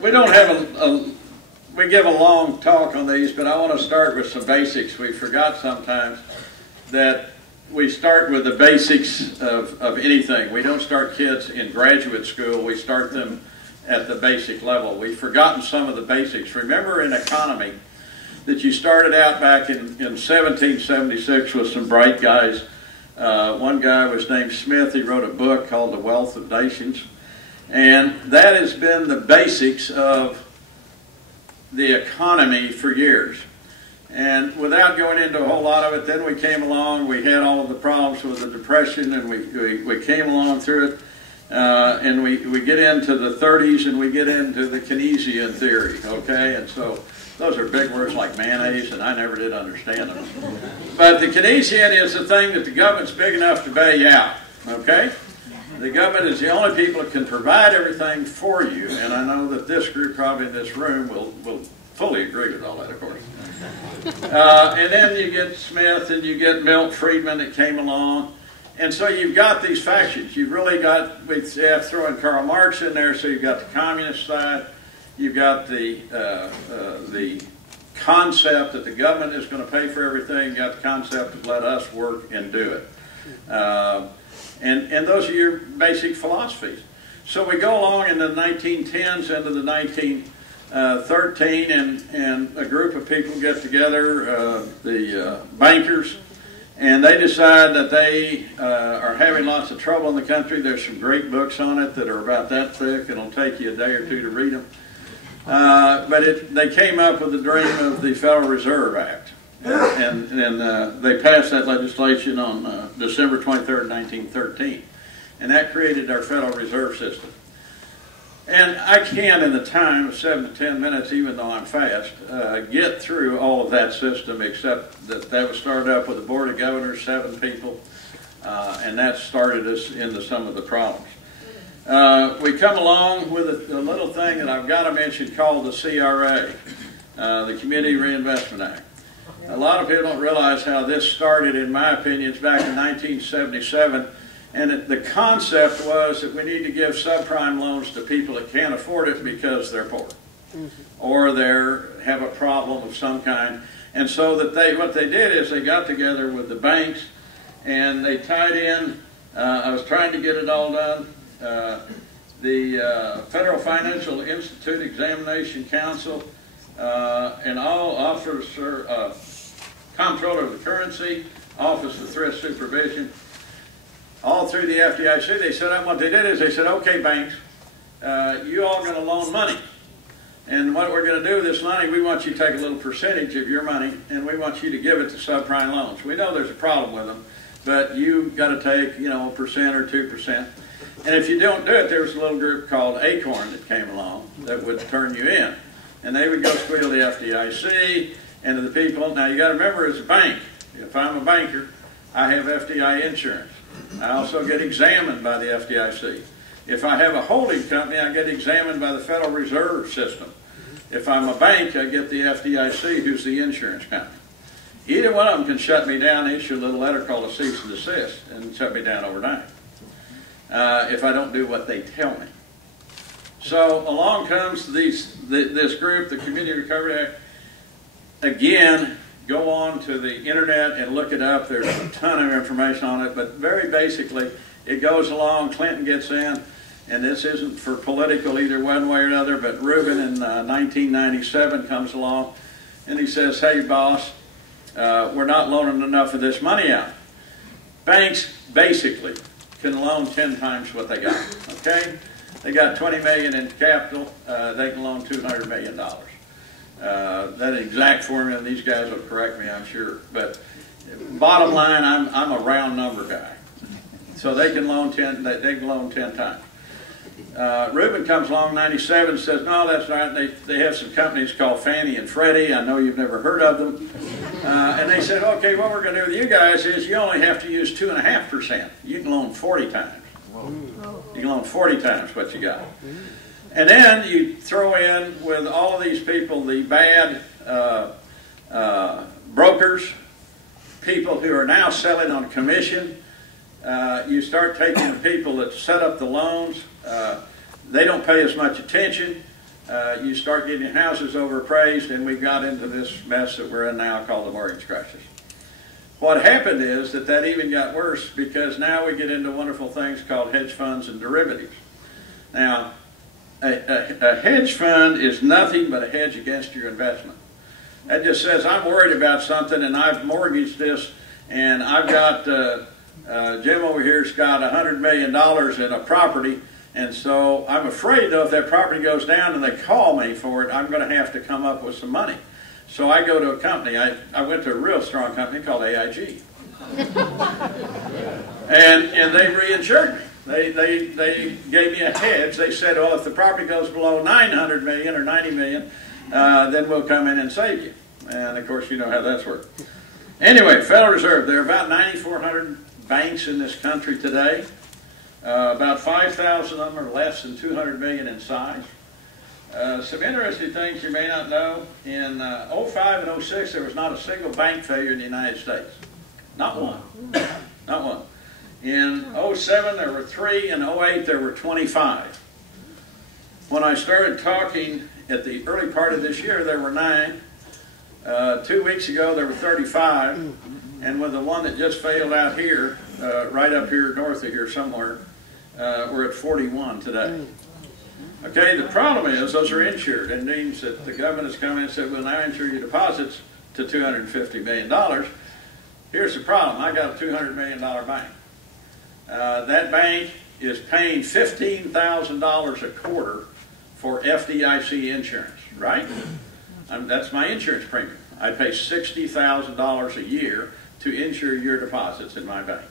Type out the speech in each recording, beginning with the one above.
we don't have we give a long talk on these, but I want to start with some basics. We forgot sometimes that we start with the basics of anything. We don't start kids in graduate school. We start them at the basic level. We've forgotten some of the basics. Remember in economy that you started out back in 1776 with some bright guys. One guy was named Smith. He wrote a book called The Wealth of Nations. And that has been the basics of the economy for years. And without going into a whole lot of it, then we came along, we had all of the problems with the Depression, and we came along through it. And we get into the 30s and we get into the Keynesian theory, okay? And so those are big words like mayonnaise, and I never did understand them. But the Keynesian is the thing that the government's big enough to bail you out, okay? The government is the only people that can provide everything for you, and I know that this group probably in this room will fully agree with all that, of course. And then you get Smith and you get Milton Friedman that came along. And so you've got these factions. You've really got, we have to throw in Karl Marx in there, so you've got the communist side. You've got the concept that the government is going to pay for everything. You've got the concept of let us work and do it. And those are your basic philosophies. So we go along in the 1910s into the 1913, and a group of people get together, the bankers, and they decide that they are having lots of trouble in the country. There's some great books on it that are about that thick. It'll take you a day or two to read them. But they came up with the dream of the Federal Reserve Act. And they passed that legislation on December 23rd, 1913. And that created our Federal Reserve System. And I can't, in the time of 7 to 10 minutes, even though I'm fast, get through all of that system, except that was started up with a board of governors, 7 people, and that started us into some of the problems. We come along with a little thing that I've got to mention called the CRA, the Community Reinvestment Act. A lot of people don't realize how this started, in my opinion, back in 1977. And the concept was that we need to give subprime loans to people that can't afford it because they're poor, or they have a problem of some kind. And so that what they did is they got together with the banks and they tied in, I was trying to get it all done, the Federal Financial Institute Examination Council, and all officer, Comptroller of the Currency, Office of Thrift Supervision, all through the FDIC. They set up, what they did is they said, okay, banks, you all going to loan money. And what we're going to do with this money, we want you to take a little percentage of your money, and we want you to give it to subprime loans. We know there's a problem with them, but you got to take, you know, 1% or 2%. And if you don't do it, there was a little group called Acorn that came along that would turn you in. And they would go squeal the FDIC and to the people. Now you got to remember, as a bank, if I'm a banker, I have FDI insurance. I also get examined by the FDIC. If I have a holding company, I get examined by the Federal Reserve System. If I'm a bank, I get the FDIC, who's the insurance company. Either one of them can shut me down, issue a little letter called a cease and desist, and shut me down overnight if I don't do what they tell me. So along comes this group, the Community Recovery Act. Again, go on to the internet and look it up. There's a ton of information on it, but very basically, it goes along. Clinton gets in, and this isn't for political either one way or another, but Rubin in 1997 comes along, and he says, hey, boss, we're not loaning enough of this money out. Banks, basically, can loan 10 times what they got, okay? They got $20 million in capital, they can loan $200 million. That exact formula, these guys will correct me, I'm sure. But bottom line, I'm a round number guy. So they can loan 10, they can loan 10 times. Rubin comes along in 97 and says, no, that's right. They have some companies called Fannie and Freddie. I know you've never heard of them. And they said, okay, what we're going to do with you guys is you only have to use 2.5%. You can loan 40 times. You can loan 40 times what you got. And then you throw in with all of these people, the bad brokers, people who are now selling on commission. You start taking the people that set up the loans. They don't pay as much attention. you start getting your houses overappraised, and we got into this mess that we're in now called the mortgage crisis. What happened is that even got worse because now we get into wonderful things called hedge funds and derivatives. Now, a hedge fund is nothing but a hedge against your investment. That just says, I'm worried about something and I've mortgaged this, and I've got, Jim over here's got $100 million in a property, and so I'm afraid though if that property goes down and they call me for it, I'm going to have to come up with some money. So I go to a company, I went to a real strong company called AIG. and they reinsured me. They gave me a hedge. They said, well, if the property goes below 900 million or 90 million, then we'll come in and save you. And of course, you know how that's worked. Anyway, Federal Reserve, there are about 9,400 banks in this country today. About 5,000 of them are less than 200 million in size. Some interesting things you may not know. In 05 and 06, there was not a single bank failure in the United States. Not one. Not one. In 07, there were 3. In 08, there were 25. When I started talking at the early part of this year, there were 9. 2 weeks ago, there were 35. And with the one that just failed out here, right up here north of here somewhere, we're at 41 today. Okay, the problem is those are insured. It means that the government has come in and said, we'll now insure your deposits to $250 million. Here's the problem. I got a $200 million bank. That bank is paying $15,000 a quarter for FDIC insurance, right? That's my insurance premium. I pay $60,000 a year to insure your deposits in my bank.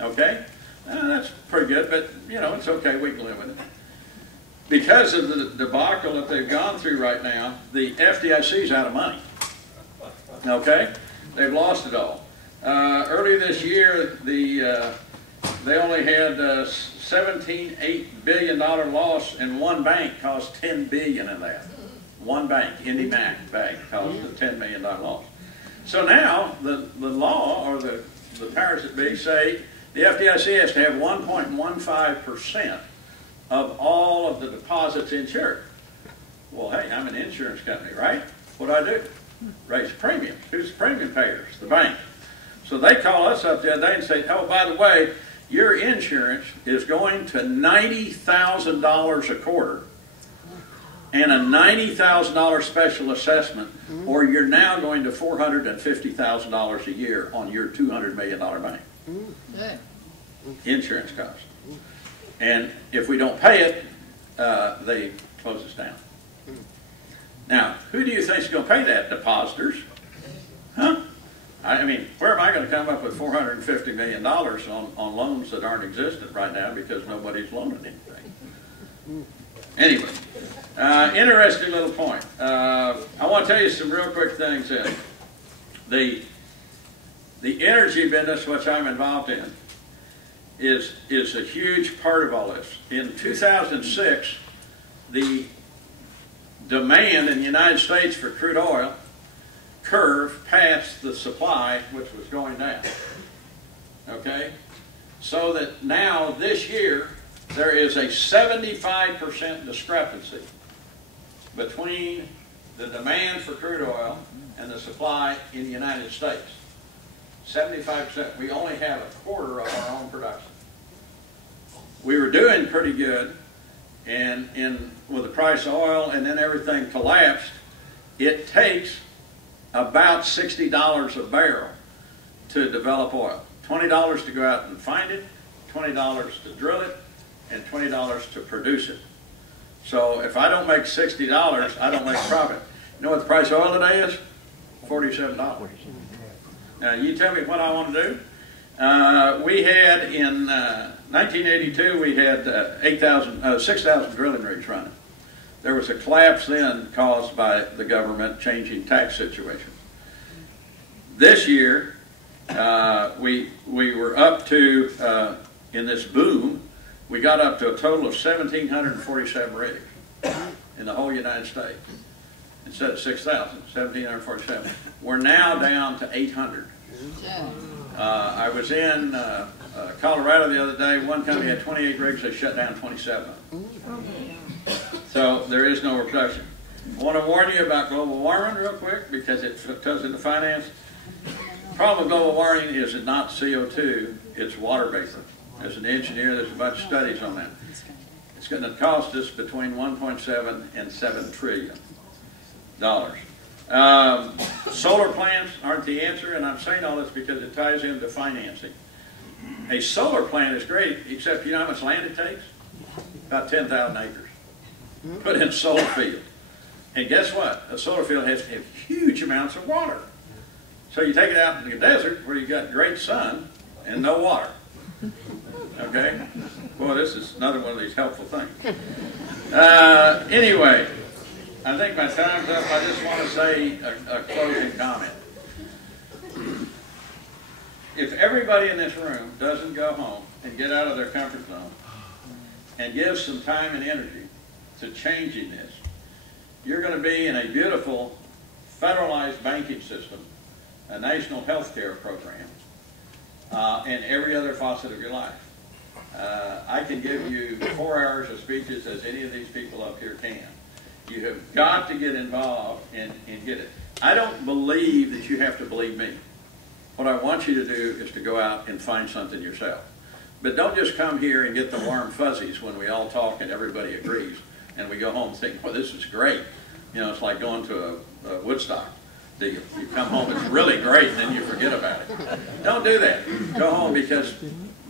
Okay? That's pretty good, but, you know, it's okay. We can live with it. Because of the debacle that they've gone through right now, the FDIC's out of money. Okay? They've lost it all. Earlier this year, they only had $17.8 billion loss, and one bank caused $10 billion in that. One bank, IndyMac Bank, caused a $10 million loss. So now the law, or the powers that be, say the FDIC has to have 1.15% of all of the deposits insured. Well, hey, I'm an insurance company, right? What do I do? Raise premiums. Who's the premium payers? The bank. So they call us up the other day and say, oh, by the way, your insurance is going to $90,000 a quarter and a $90,000 special assessment, or you're now going to $450,000 a year on your $200 million bank. Insurance costs. And if we don't pay it, they close us down. Now, who do you think is going to pay that? Depositors? Huh? I mean, where am I going to come up with $450 million on loans that aren't existent right now because nobody's loaning anything? Anyway, interesting little point. I want to tell you some real quick things. The energy business, which I'm involved in, is a huge part of all this. In 2006, the demand in the United States for crude oil curve past the supply, which was going down. Okay? So that now, this year, there is a 75% discrepancy between the demand for crude oil and the supply in the United States. 75%. We only have a quarter of our own production. We were doing pretty good, and with the price of oil, and then everything collapsed. It takes about $60 a barrel to develop oil. $20 to go out and find it, $20 to drill it, and $20 to produce it. So if I don't make $60, I don't make profit. You know what the price of oil today is? $47. Now you tell me what I want to do. We had in 1982, we had 6,000 drilling rigs running. There was a collapse then caused by the government changing tax situation. This year, we were up to, in this boom, we got up to a total of 1,747 rigs in the whole United States. Instead of 6,000, 1,747. We're now down to 800. I was in Colorado the other day. One company had 28 rigs. They shut down 27. So there is no reduction. I want to warn you about global warming real quick because it touches into finance. The problem with global warming is it's not CO2, it's water vapor. As an engineer, there's a bunch of studies on that. It's going to cost us between 1.7 and $7 trillion. Solar plants aren't the answer, and I'm saying all this because it ties into financing. A solar plant is great, except you know how much land it takes? About 10,000 acres. Put in a solar field. And guess what? A solar field has huge amounts of water. So you take it out in the desert where you got great sun and no water. Okay? Well, this is another one of these helpful things. Anyway, I think my time's up. I just want to say a closing comment. If everybody in this room doesn't go home and get out of their comfort zone and give some time and energy to changing this, you're going to be in a beautiful federalized banking system, a national health care program, and every other facet of your life. I can give you 4 hours of speeches as any of these people up here can. You have got to get involved and get it. I don't believe that you have to believe me. What I want you to do is to go out and find something yourself. But don't just come here and get the warm fuzzies when we all talk and everybody agrees, and we go home and think, well, this is great. You know, it's like going to a Woodstock. You come home, it's really great, and then you forget about it. Don't do that. Go home, because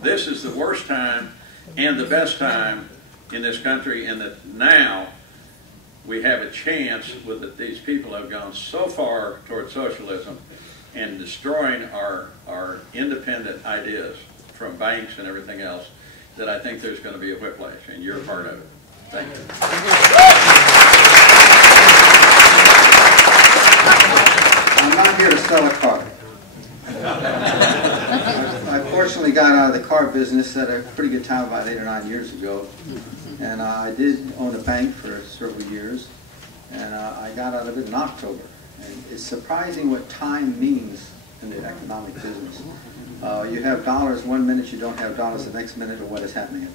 this is the worst time and the best time in this country, and that now we have a chance with that these people have gone so far toward socialism and destroying our independent ideas from banks and everything else, that I think there's going to be a whiplash, and you're a part of it. Thank you. I'm not here to sell a car. I fortunately got out of the car business at a pretty good time about 8 or 9 years ago. And I did own a bank for several years. And I got out of it in October. And it's surprising what time means in the economic business. You have dollars one minute, you don't have dollars the next minute, or what is happening.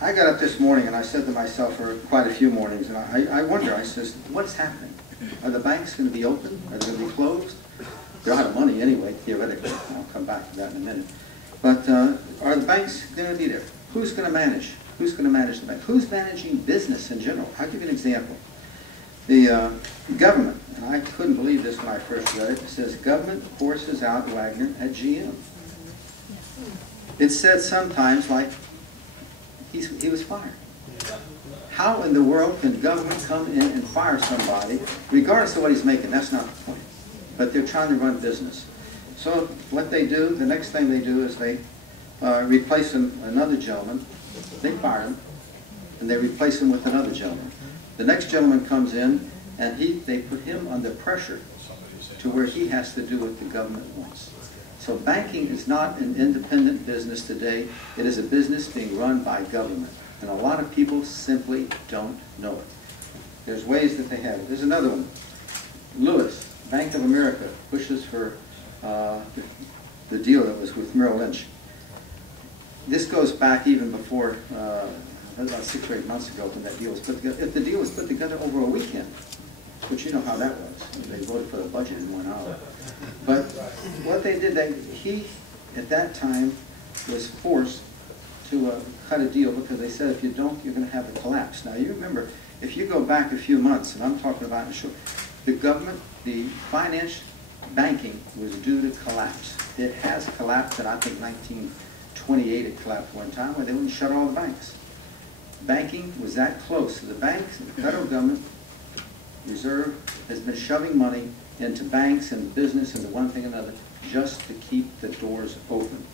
I got up this morning and I said to myself for quite a few mornings, and I wonder, I says, what's happening? Are the banks going to be open? Are they going to be closed? They're out of money anyway, theoretically. I'll come back to that in a minute. But are the banks going to be there? Who's going to manage? Who's going to manage the bank? Who's managing business in general? I'll give you an example. The government, and I couldn't believe this when I first read it, it says, government forces out Wagner at GM. It said sometimes like he was fired. How in the world can government come in and fire somebody, regardless of what he's making? That's not the point. But they're trying to run business. So what they do, the next thing they do is they replace another gentleman. They fire him, and they replace him with another gentleman. The next gentleman comes in, and they put him under pressure to where he has to do what the government wants. So banking is not an independent business today. It is a business being run by government. And a lot of people simply don't know it. There's ways that they have it. There's another one. Lewis, Bank of America, pushes for the deal that was with Merrill Lynch. This goes back even before, about 6 or 8 months ago when that deal was put together. If the deal was put together over a weekend, which you know how that was. They voted for the budget in 1 hour. But what they did, he, at that time, was forced to cut a deal because they said if you don't, you're going to have a collapse. Now, you remember, if you go back a few months, and I'm talking about the government, the finance banking was due to collapse. It has collapsed, and I think 1928 it collapsed one time where they wouldn't shut all the banks. Banking was that close. So the banks, the federal government, Reserve, has been shoving money into banks and business and one thing and another just to keep the doors open.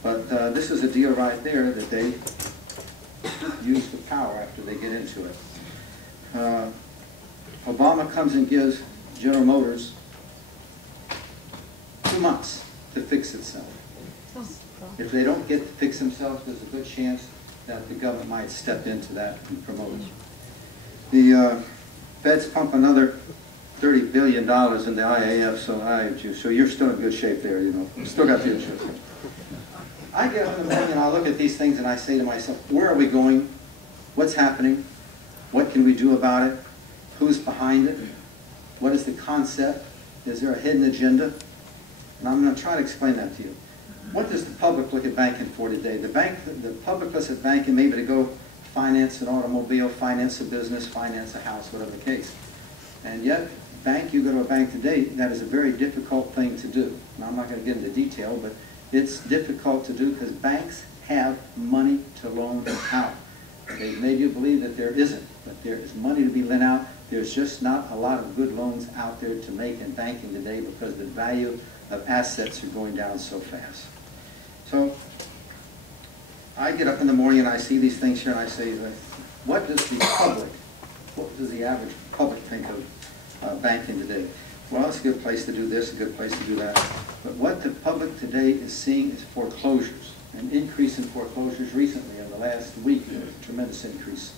But this is a deal right there that they use the power after they get into it. Obama comes and gives General Motors 2 months to fix itself. If they don't get to fix themselves, there's a good chance that the government might step into that and promote it. The Feds pump another $30 billion in the IAF, so you're still in good shape there, you know. Still got the insurance. I get up in the morning and I look at these things and I say to myself, where are we going? What's happening? What can we do about it? Who's behind it? What is the concept? Is there a hidden agenda? And I'm going to try to explain that to you. What does the public look at banking for today? The public looks at banking maybe to go finance an automobile, finance a business, finance a house, whatever the case. And yet, you go to a bank today, that is a very difficult thing to do. Now, I'm not going to get into detail, but it's difficult to do because banks have money to loan out. They've made you believe that there isn't, but there is money to be lent out. There's just not a lot of good loans out there to make in banking today because the value of assets are going down so fast. So I get up in the morning and I see these things here and I say, what does the average public think of banking today? Well, it's a good place to do this, a good place to do that. But what the public today is seeing is foreclosures. An increase in foreclosures recently in the last week. There was a tremendous increase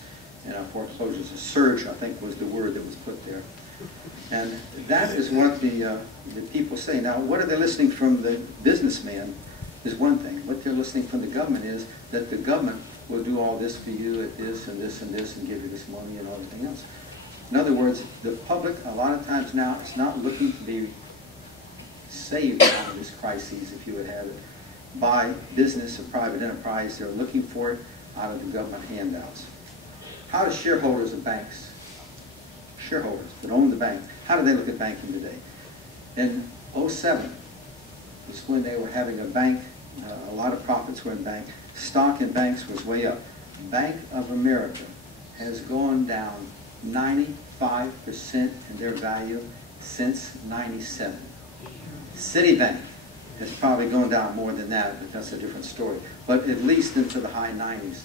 in foreclosures. A surge, I think, was the word that was put there. And that is what the people say. Now, what are they listening from the businessman is one thing. What they're listening from the government is that the government will do all this for you at this and this and this and give you this money and everything else. In other words, the public, a lot of times now, is not looking to be saved out of this crisis, if you would have it, by business or private enterprise. They're looking for it out of the government handouts. How do shareholders of banks, shareholders that own the bank, how do they look at banking today? In 2007, was when they were having a bank, a lot of profits were in bank. Stock in banks was way up. Bank of America has gone down 95% in their value since '97. Citibank has probably gone down more than that, but that's a different story. But at least into the high 90s.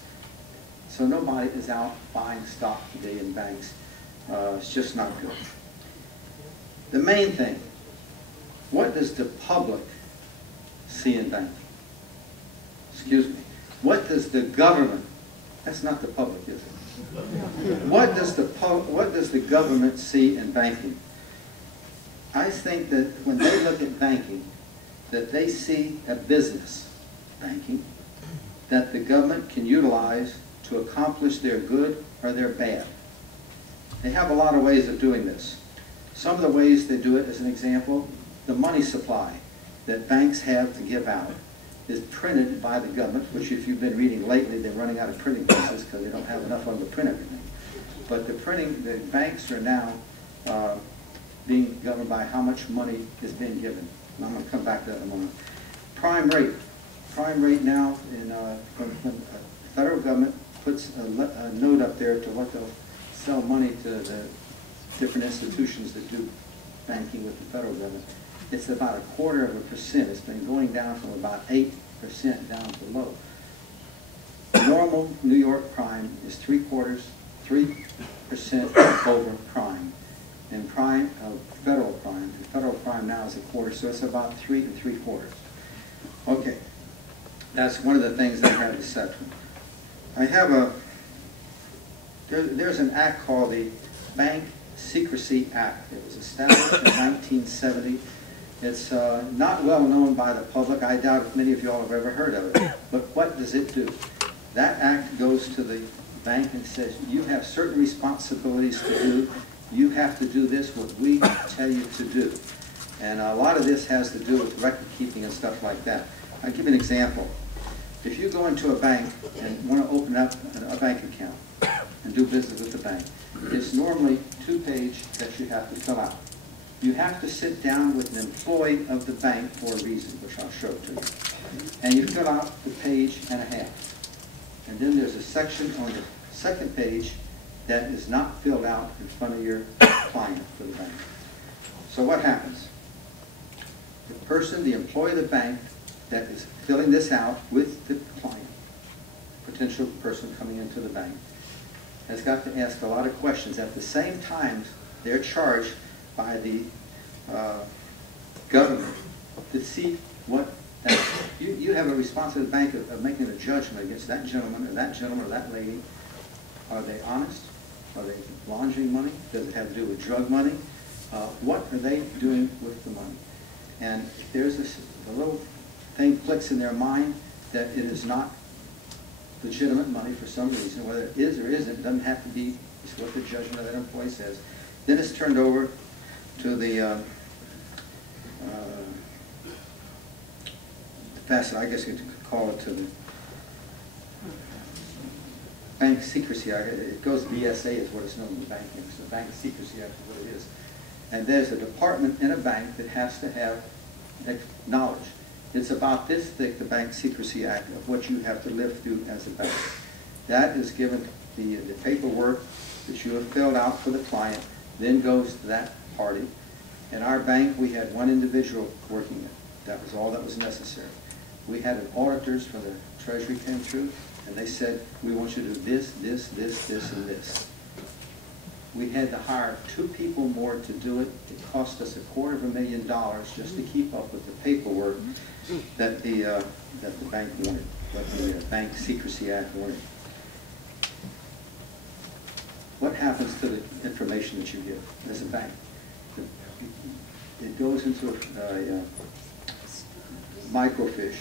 So nobody is out buying stock today in banks. It's just not good. The main thing, what does the public see in banking? Excuse me. What does the government, that's not the public, is it? What does the government see in banking? I think that when they look at banking, that they see a business, banking, that the government can utilize to accomplish their good or their bad. They have a lot of ways of doing this. Some of the ways they do it, as an example, the money supply that banks have to give out is printed by the government, which if you've been reading lately, they're running out of printing presses because they don't have enough of them to print everything. But the banks are now being governed by how much money is being given. And I'm going to come back to that in a moment. Prime rate. Prime rate now, when the federal government puts a note up there to what they'll sell money to the different institutions that do banking with the federal government, it's about 0.25%. It's been going down from about 8% down to low. Normal New York prime is 3% over prime. And federal prime now is 1/4, so it's about 3 3/4. Okay, that's one of the things they have to set. I have there's an act called the Bank Secrecy Act. It was established in 1970. It's not well known by the public. I doubt if many of you all have ever heard of it. But what does it do? That act goes to the bank and says, you have certain responsibilities to do. You have to do this, what we tell you to do. And a lot of this has to do with record keeping and stuff like that. I'll give you an example. If you go into a bank and want to open up a bank account and do business with the bank, it's normally 2-page that you have to fill out. You have to sit down with an employee of the bank for a reason, which I'll show to you. And you fill out the 1.5 pages. And then there's a section on the second page that is not filled out in front of your client for the bank. So what happens? The employee of the bank that is filling this out with the client, potential person coming into the bank, has got to ask a lot of questions. At the same time, they're charged by the government to see what you have a responsibility bank of making a judgment against that gentleman or that lady. Are they honest? Are they laundering money? Does it have to do with drug money? What are they doing with the money? And if there's a little thing clicks in their mind that it is not legitimate money for some reason, whether it is or isn't, it doesn't have to be It's what the judgment of that employee says. Then it's turned over to the facet, I guess you could call it, to the Bank Secrecy Act. It goes to BSA is what it's known in the banking. So the Bank Secrecy Act is what it is. And there's a department in a bank that has to have knowledge. It's about this thick, the Bank Secrecy Act, of what you have to live through as a bank. That is given, the paperwork that you have filled out for the client, then goes to that party. In our bank, we had one individual working it. That was all that was necessary. We had an auditors from the Treasury came through, and they said, we want you to do this, this, this, this, and this. We had to hire 2 people more to do it. It cost us $250,000 just to keep up with the paperwork that the bank wanted, what the Bank Secrecy Act wanted. What happens to the information that you give as a bank? It goes into a microfiche,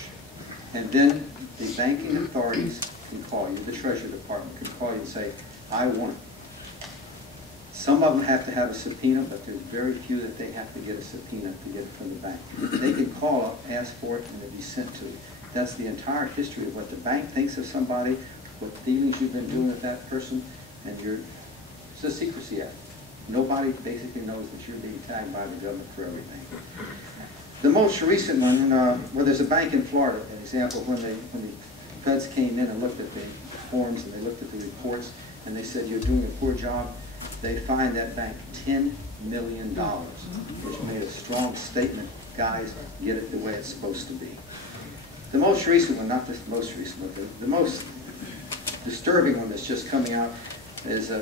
and then the banking authorities can call you, the Treasury Department can call you and say, I want it. Some of them have to have a subpoena, but there's very few that they have to get a subpoena to get it from the bank. They can call up, ask for it, and it'll be sent to you. That's the entire history of what the bank thinks of somebody, what dealings you've been doing with that person, and it's a secrecy act. Nobody basically knows that you're being tagged by the government for everything. The most recent one, well, there's a bank in Florida, an example, when the feds came in and looked at the forms and they looked at the reports and they said, you're doing a poor job, they fined that bank $10 million, which made a strong statement, guys, get it the way it's supposed to be. The most recent one, not the most recent one, the most disturbing one that's just coming out is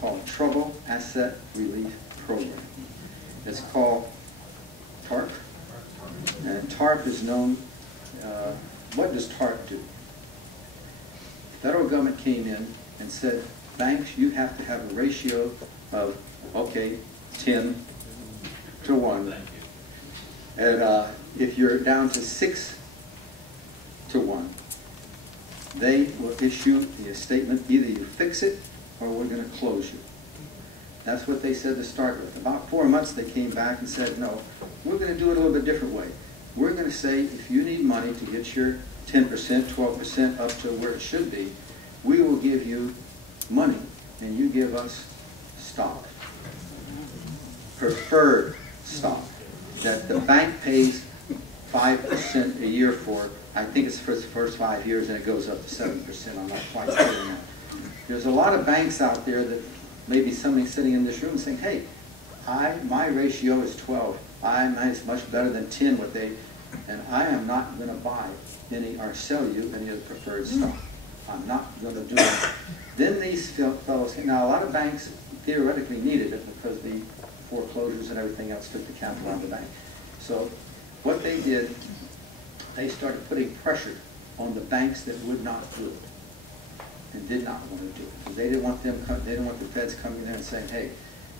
called Trouble Asset Relief Program. It's called TARP. And TARP is known, what does TARP do? The federal government came in and said, banks, you have to have a ratio of, okay, 10 to 1. And if you're down to 6 to 1, they will issue a statement, either you fix it or we're going to close you. That's what they said to start with. About 4 months they came back and said, no, we're going to do it a little bit different way. We're going to say if you need money to get your 10%, 12% up to where it should be, we will give you money and you give us stock. Preferred stock that the bank pays 5% a year for. I think it's for the first 5 years and it goes up to 7%. I'm not quite sure now. There's a lot of banks out there that maybe somebody sitting in this room saying, hey, my ratio is 12. Mine is much better than 10 what they, and I am not going to buy any or sell you any of the preferred stock. I'm not going to do it. Then these fellows, now a lot of banks theoretically needed it because the foreclosures and everything else took the capital out of the bank. So what they did, they started putting pressure on the banks that would not do it and did not want to do it. They didn't want the feds coming there and saying, hey,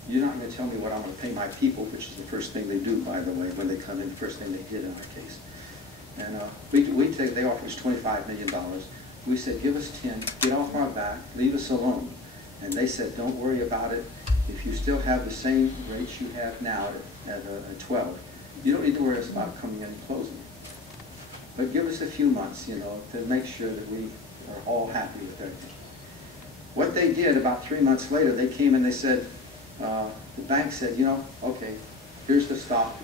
you're not going to tell me what I'm going to pay my people, which is the first thing they do, by the way, when they come in, the first thing they did in our case. And they offered us $25 million. We said, give us 10, get off our back, leave us alone. And they said, don't worry about it. If you still have the same rates you have now at 12, you don't need to worry about coming in and closing it. But give us a few months, you know, to make sure that we are all happy with everything. What they did, about 3 months later, they came and they said, the bank said, you know, okay, here's the stock,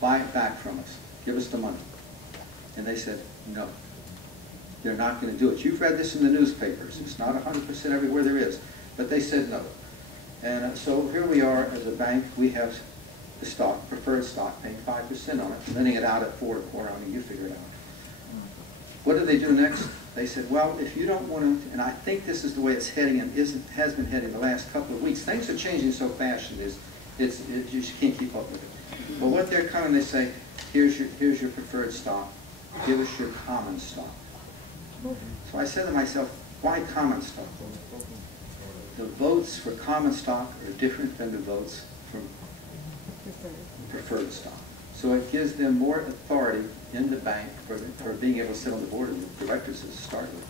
buy it back from us, give us the money. And they said, no, they're not going to do it. You've read this in the newspapers. It's not 100% everywhere there is, but they said no. And so here we are as a bank, we have the stock, preferred stock, paying 5% on it, lending it out at 4.25. I mean, you figure it out. What did they do next? They said, well, if you don't want to, and I think this is the way it's heading and has been heading the last couple of weeks. Things are changing so fast, you just can't keep up with it. But what they're coming, they say, here's your preferred stock. Give us your common stock. So I said to myself, why common stock? The votes for common stock are different than the votes for preferred stock. So it gives them more authority in the bank for being able to sit on the board of directors to start with.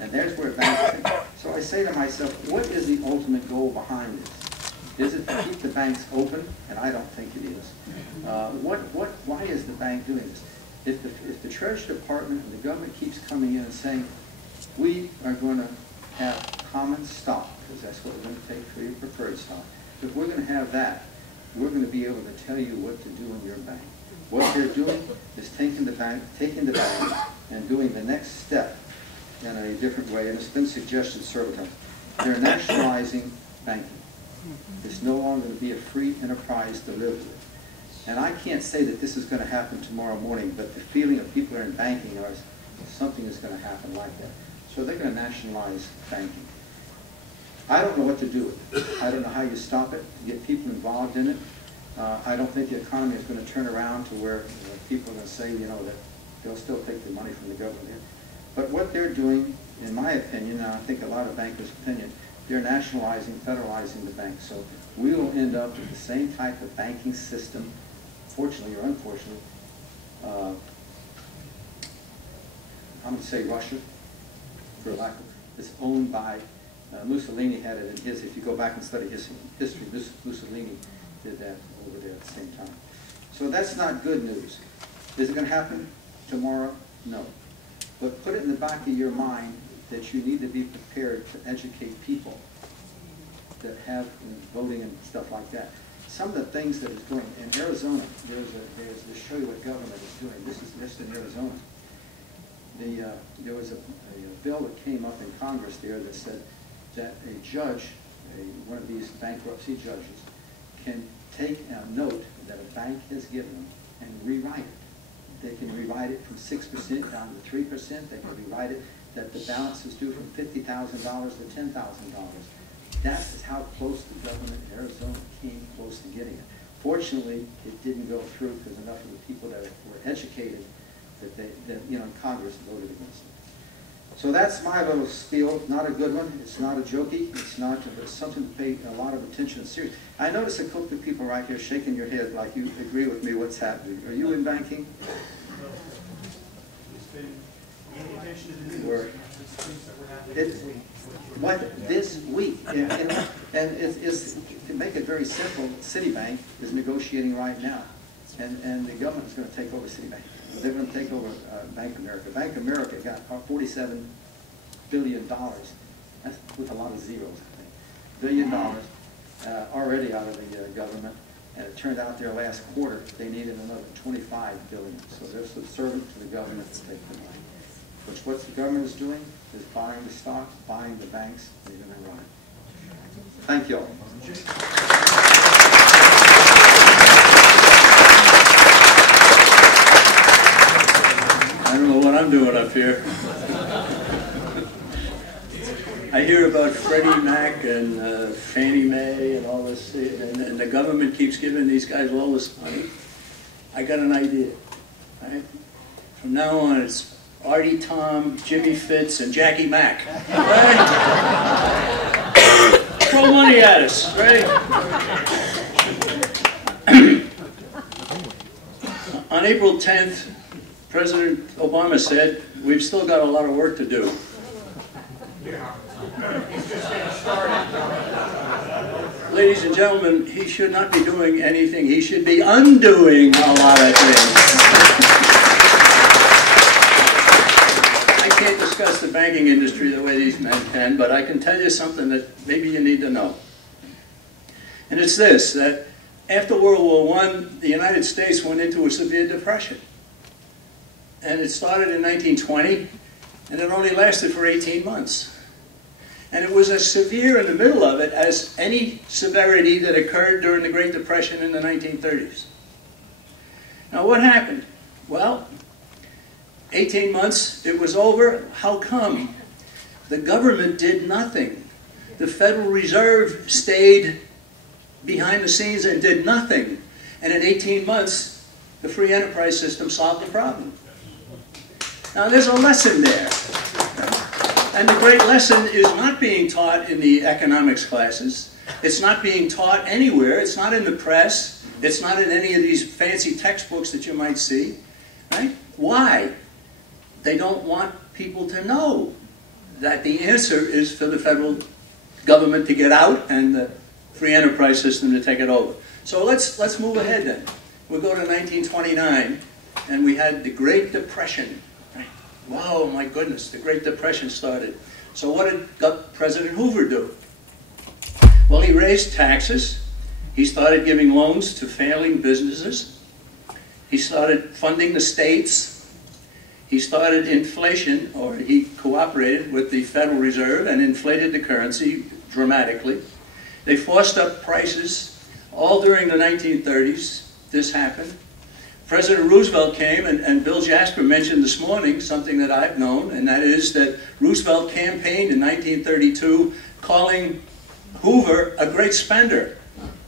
And there's where banks think. So I say to myself, what is the ultimate goal behind this? Is it to keep the banks open? And I don't think it is. Why is the bank doing this? If the Treasury Department and the government keeps coming in and saying, we are going to have common stock, because that's what we're going to take for your preferred stock. If we're going to have that, we're going to be able to tell you what to do in your bank. What they're doing is taking the bank and doing the next step in a different way, and it's been suggested several times. They're nationalizing banking. It's no longer going to be a free enterprise to live with. And I can't say that this is going to happen tomorrow morning, but the feeling of people who are in banking is something is going to happen like that. So they're going to nationalize banking. I don't know what to do with it. I don't know how you stop it, get people involved in it. I don't think the economy is going to turn around to where people are going to say, you know, that they'll still take the money from the government. But what they're doing, in my opinion, and I think a lot of bankers' opinion, they're nationalizing, federalizing the bank. So we will end up with the same type of banking system, fortunately or unfortunately. I'm going to say Russia, for lack of, it's owned by, Mussolini had it in his, if you go back and study his history, Mussolini did that over there at the same time. So that's not good news. Is it going to happen tomorrow? No. But put it in the back of your mind that you need to be prepared to educate people that have voting and stuff like that. Some of the things that is going in Arizona, there's to show you what government is doing. This is just in Arizona. There was a bill that came up in Congress there that said that a judge, one of these bankruptcy judges, can take a note that a bank has given them and rewrite it. They can rewrite it from 6% down to 3%. They can rewrite it that the balance is due from $50,000 to $10,000. That is how close the government in Arizona came close to getting it. Fortunately, it didn't go through because enough of the people that were educated that you know, Congress voted against it. So that's my little spiel. Not a good one. It's not a jokey. It's not. It's something to pay a lot of attention and serious. I notice a couple of people right here shaking your head like you agree with me what's happening. Are you in banking? What this week? And it's to make it very simple. Citibank is negotiating right now, and the government is going to take over Citibank. They're going to take over Bank of America. Bank of America got $47 billion. That's with a lot of zeros, I think. $1 billion already out of the government. And it turned out their last quarter, they needed another $25 billion. So they're subservient to the government to take the money. Which what the government is doing is buying the stock, buying the banks, and they're going to run it. Thank you all. I don't know what I'm doing up here. I hear about Freddie Mac and Fannie Mae and all this, and the government keeps giving these guys all this money. I got an idea. Right? From now on, it's Artie Tom, Jimmy Fitz, and Jackie Mac. Right? Throw money at us, right? On April 10th, President Obama said, we've still got a lot of work to do. Ladies and gentlemen, he should not be doing anything. He should be undoing a lot of things. I can't discuss the banking industry the way these men can, but I can tell you something that maybe you need to know. And it's this, that after World War I, the United States went into a severe depression. And it started in 1920, and it only lasted for 18 months. And it was as severe in the middle of it as any severity that occurred during the Great Depression in the 1930s. Now what happened? Well, 18 months, it was over. How come? The government did nothing. The Federal Reserve stayed behind the scenes and did nothing. And in 18 months, the free enterprise system solved the problem. Now there's a lesson there. And the great lesson is not being taught in the economics classes. It's not being taught anywhere. It's not in the press. It's not in any of these fancy textbooks that you might see. Right? Why? They don't want people to know. that the answer is for the federal government to get out and the free enterprise system to take it over. So let's move ahead then. We'll go to 1929, and we had the Great Depression. Wow, my goodness, the Great Depression started. So what did President Hoover do? Well, he raised taxes. He started giving loans to failing businesses. He started funding the states. He started inflation, or he cooperated with the Federal Reserve and inflated the currency dramatically. They forced up prices all during the 1930s. This happened. President Roosevelt came, and Bill Jasper mentioned this morning something that I've known, and that is that Roosevelt campaigned in 1932 calling Hoover a great spender,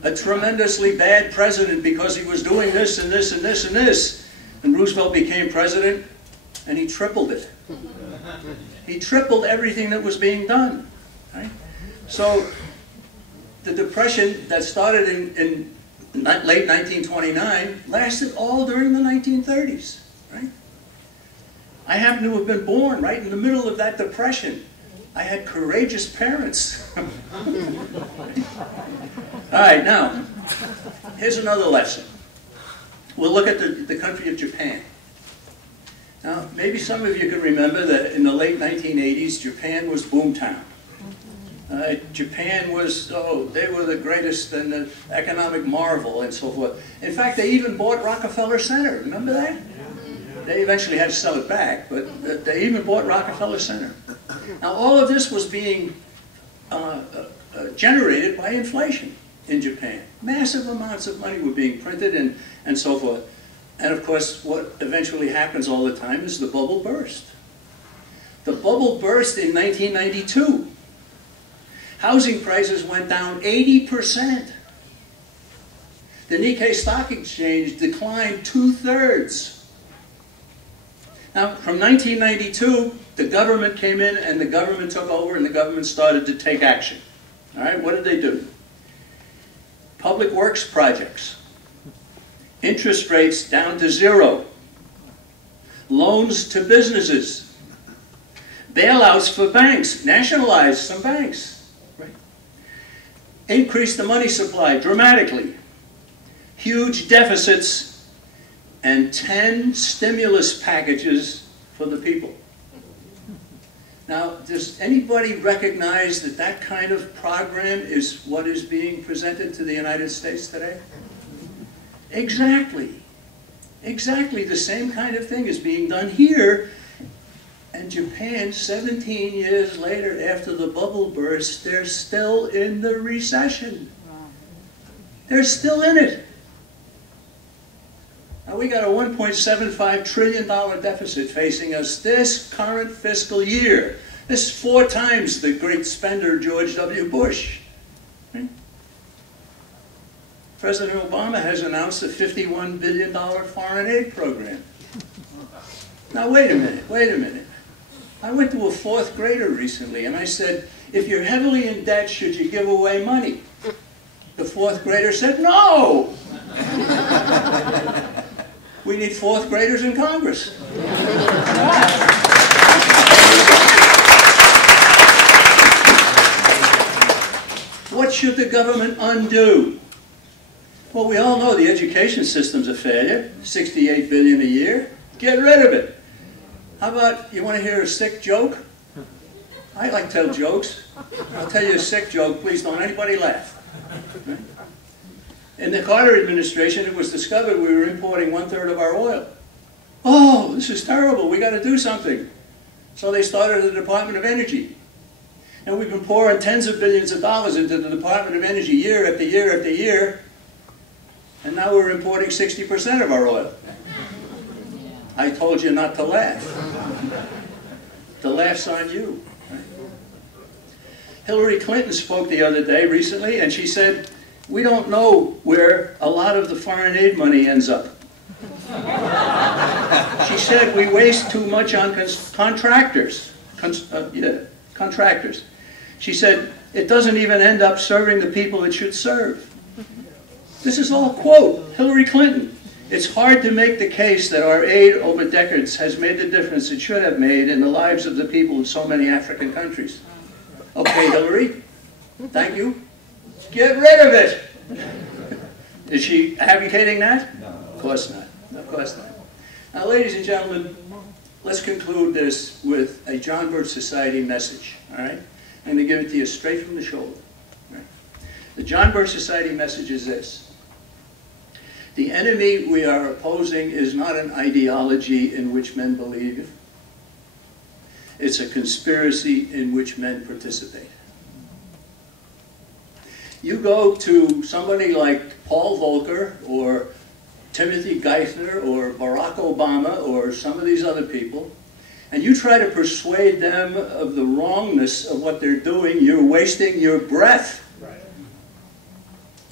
a tremendously bad president because he was doing this and this and this and this. And Roosevelt became president, and he tripled it. He tripled everything that was being done. Right? So the Depression that started in late 1929 lasted all during the 1930s. Right? I happen to have been born right in the middle of that Depression. I had courageous parents. All right, now, here's another lesson. We'll look at the country of Japan. Now, maybe some of you can remember that in the late 1980s, Japan was boomtown. Japan was, they were the greatest and the economic marvel and so forth. In fact, they even bought Rockefeller Center. Remember that? They eventually had to sell it back, but they even bought Rockefeller Center. Now, all of this was being generated by inflation in Japan. Massive amounts of money were being printed and so forth. And of course, what eventually happens all the time is the bubble burst. The bubble burst in 1992. Housing prices went down 80%. The Nikkei Stock Exchange declined 2/3. Now, from 1992, the government came in and the government took over and the government started to take action. All right, what did they do? Public works projects. Interest rates down to 0. Loans to businesses. Bailouts for banks. Nationalized some banks. Right? Increased the money supply dramatically. Huge deficits. And 10 stimulus packages for the people. Now, does anybody recognize that that kind of program is what is being presented to the United States today? Exactly. Exactly the same kind of thing is being done here. And Japan, 17 years later, after the bubble burst, they're still in the recession. They're still in it. Now, we got a $1.75 trillion deficit facing us this current fiscal year. This is 4 times the great spender George W. Bush. Right? President Obama has announced a $51 billion foreign aid program. Now, wait a minute. I went to a 4th grader recently, and I said, if you're heavily in debt, should you give away money? The 4th grader said, no! We need 4th graders in Congress. What should the government undo? Well, we all know the education system's a failure. $68 billion a year. Get rid of it. How about, you want to hear a sick joke? I like to tell jokes. I'll tell you a sick joke. Please don't anybody laugh. Right? In the Carter administration, it was discovered we were importing 1/3 of our oil. Oh, this is terrible. We got to do something. So they started the Department of Energy. And we've been pouring tens of billions of dollars into the Department of Energy year after year after year. And now we're importing 60% of our oil. I told you not to laugh. The laugh's on you. Right? Hillary Clinton spoke the other day recently, and she said, we don't know where a lot of the foreign aid money ends up. She said we waste too much on contractors. Contractors. She said it doesn't even end up serving the people it should serve. This is all quote Hillary Clinton. It's hard to make the case that our aid over decades has made the difference it should have made in the lives of the people of so many African countries. Okay, Hillary, thank you. Get rid of it. Is she advocating that? No. Of course not. Of course not. Now, ladies and gentlemen, let's conclude this with a John Birch Society message, all right? I'm going to give it to you straight from the shoulder. Right? The John Birch Society message is this. The enemy we are opposing is not an ideology in which men believe. It's a conspiracy in which men participate. You go to somebody like Paul Volcker or Timothy Geithner or Barack Obama or some of these other people, and you try to persuade them of the wrongness of what they're doing, you're wasting your breath. Right.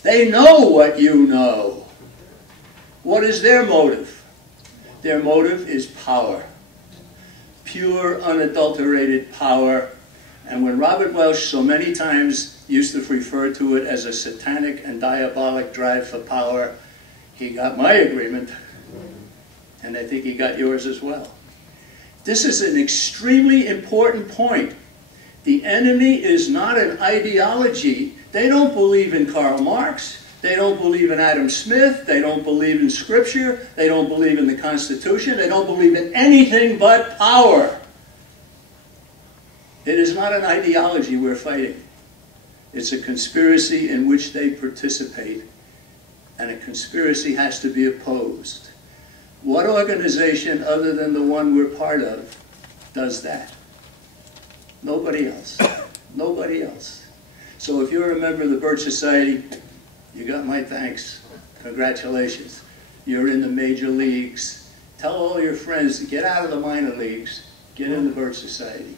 They know what you know. What is their motive? Their motive is power. Pure, unadulterated power. And when Robert Welch so many times used to refer to it as a satanic and diabolic drive for power, he got my agreement, and I think he got yours as well. This is an extremely important point. The enemy is not an ideology. They don't believe in Karl Marx. They don't believe in Adam Smith. They don't believe in Scripture. They don't believe in the Constitution. They don't believe in anything but power. It is not an ideology we're fighting. It's a conspiracy in which they participate. And a conspiracy has to be opposed. What organization other than the one we're part of does that? Nobody else. Nobody else. So if you're a member of the Birch Society, you got my thanks. Congratulations. You're in the major leagues. Tell all your friends to get out of the minor leagues. Get in the Birch Society.